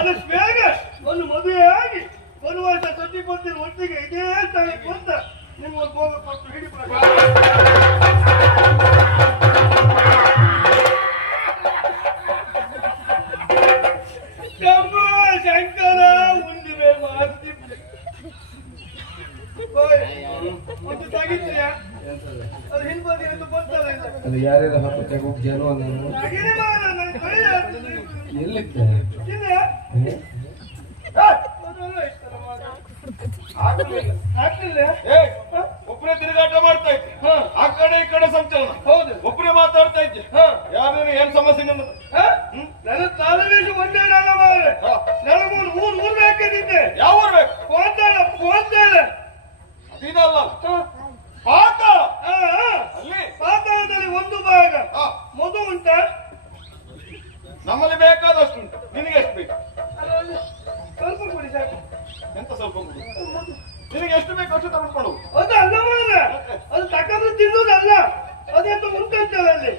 ಆದಷ್ಟು ಬೇಗ ಒಂದು ಮದುವೆಯಾಗಿ ಒಂದು ವರ್ಷ ಸತಿ ಕೊಡ್ತೀನಿ ಒಟ್ಟಿಗೆ ಇದೇ ತಾರೀಕು ಅಂತ ನಿಮ್ಗೊಂದು ಭೋಗ ಕೊಟ್ಟು ಹಿಡಿ ಶಂಕರ ಉಂಡಿವೆ ಮಾತಿ ಒಂದು ತೆಗಿತೀಯ ಅದು ಹಿಂಬದಿ ಎಂದು ಗೊತ್ತಲ್ಲ ಅದು ಯಾರ್ಯಾರು ಹಾಕು ತೆಗೋಕ್ ಜನ ಎಲ್ಲಿತ್ತೆ ಒಬ್ಬರೇ ತಿರುಗಾಟ ಮಾಡ್ತಾ ಇದ್ದೆ ಆ ಕಡೆ ಈ ಕಡೆ ಸಂಚಲನ ಹೌದು ಒಬ್ಬರೇ ಮಾತಾಡ್ತಾ ಇದ್ದೆ ಯಾರು ಏನ್ ಸಮಸ್ಯೆ ನನ್ನ ತಾಲೂಕು ಒಂದೇ ನನಗೂ ಊರ್ ಬೇಕಾಗಿದ್ದೆ ಯಾವ ಊರ್ ಬೇಕು ಪೋಂತಾಳ ಇದಲ್ಲ ಪಾತಾಳ ಅಲ್ಲಿ ಪಾತಾಳದಲ್ಲಿ ಒಂದು ಭಾಗ ಮಧು ಉಂಟ ನಮ್ಮಲ್ಲಿ ಬೇಕಾದಷ್ಟು ಉಂಟು ನಿನಗೆ ಎಷ್ಟು ಬೇಕು ಸ್ವಲ್ಪ ಕೊಡಿ ಸಾಕು ಎಂತ ಸ್ವಲ್ಪ ಕೊಡು ನಿನಗೆ ಎಷ್ಟು ಬೇಕು ಅಷ್ಟು ತಗೊಂಡ್ಕೊಂಡು ಅದು ಅಲ್ಲ ಮಾರ್ರೆ ಅದು ತಕೊಂಡ್ರೆ ತಿನ್ನುವುದಲ್ಲ ಅದೆಂತ ಉಂಟಂತಲ್ಲ ಅಲ್ಲಿ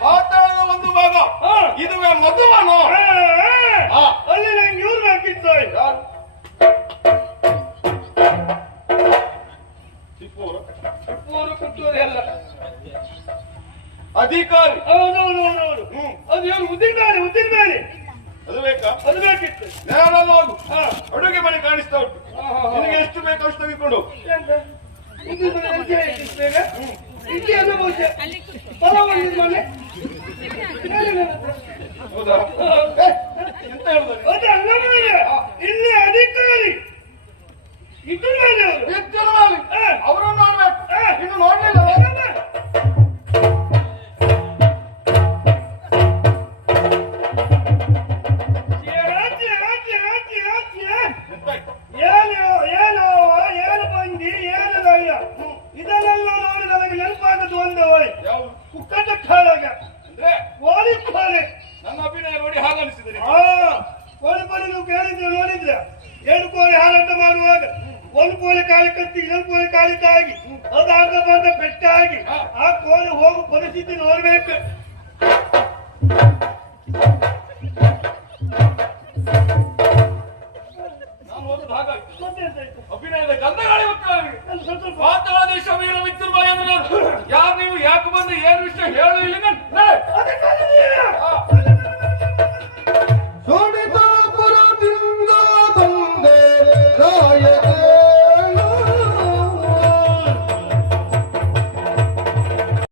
ಪಾತಾಳದ ಒಂದು ಭಾಗ ಇದುವೇ ಮಧುವನು ಅಲ್ಲಿ ನಂಗೆ ಇವ್ರು ಹಾಕಿತ್ತು ಪುತ್ತೂರು ಎಲ್ಲ ಅಧಿಕಾರಿ ಹೌದೌದೌದೌದು ಅದು ಇವ್ರು ಉದ್ದಿನ ಬೇರೆ ಅದು ಬೇಕಾ ಅದು ಬೇಕಿತ್ತು ನೇರಲ್ಲ ಹೋಗು ಅಡುಗೆ ಮನೆ ಕಾಣಿಸ್ತಾ ಉಂಟು ನಿನಗೆ ಎಷ್ಟು ಬೇಕು ಅಷ್ಟು ತೆಗೆದುಕೊಂಡು ಬೇಗ ಇಲ್ಲಿ ಅದು ಬಹುಶಃ ಪಲಾವ್ ಮನೆ ಹೌದಾ ಎಂತ ಹೇಳಿದ್ರೆ ಅದು ಅಲ್ಲ ಮಾರ್ರೆ ಇಲ್ಲಿ ಅಧಿಕಾರಿ ಇದು ಮೇಲೆ ಅವರನ್ನು ನೋಡ್ಬೇಕು ಇನ್ನು ನೋಡ್ಲಿಲ್ಲ ಏನು ಬಂದಿ ಏನು ದಯ್ಯ ಇದನ್ನೆಲ್ಲ ನೋಡಿ ನನಗೆ ನೆನಪಾಗದು ಒಂದವೈ ಕುಕ್ಕಟ ಕಾಳಗ ಅಂದ್ರೆ ಕೋಳಿ ಪಾಲೆ ನನ್ನ ಅಭಿನಯ ನೋಡಿ ಹಾಗನಿಸಿದೆ ಕೋಳಿ ಪಾಲೆ ನೀವು ಕೇಳಿದ್ರೆ ನೋಡಿದ್ರೆ 7 ಕೋಳಿ ಹಾರಾಟ ಮಾಡುವಾಗ ಒಂದು ಕೋಳಿ ಕಾಲಿ ಕತ್ತಿ ಇನ್ನೊಂದು ಕೋಳಿ ಕಾಲಿ ತಾಗಿ ಅದು ಆಗ ಬಂದ ಪೆಟ್ಟಾಗಿ ಆ ಕೋಳಿ ಹೋಗೋ ಪರಿಸ್ಥಿತಿ ನೋಡ್ಬೇಕು ನಾನು ಓದುದು ಹಾಗಾಗಿ ಅಭಿನಯದ ಗಂಧಗಾಳಿ ಪಾತಾಳ ದೇಶ ವೀರ ವಿದ್ಯುರ್ಮಾಯ ಯಾರು ನೀವು ಯಾಕೆ ಬಂದು ಏನು ವಿಷಯ ಹೇಳು ಇಲ್ಲಿ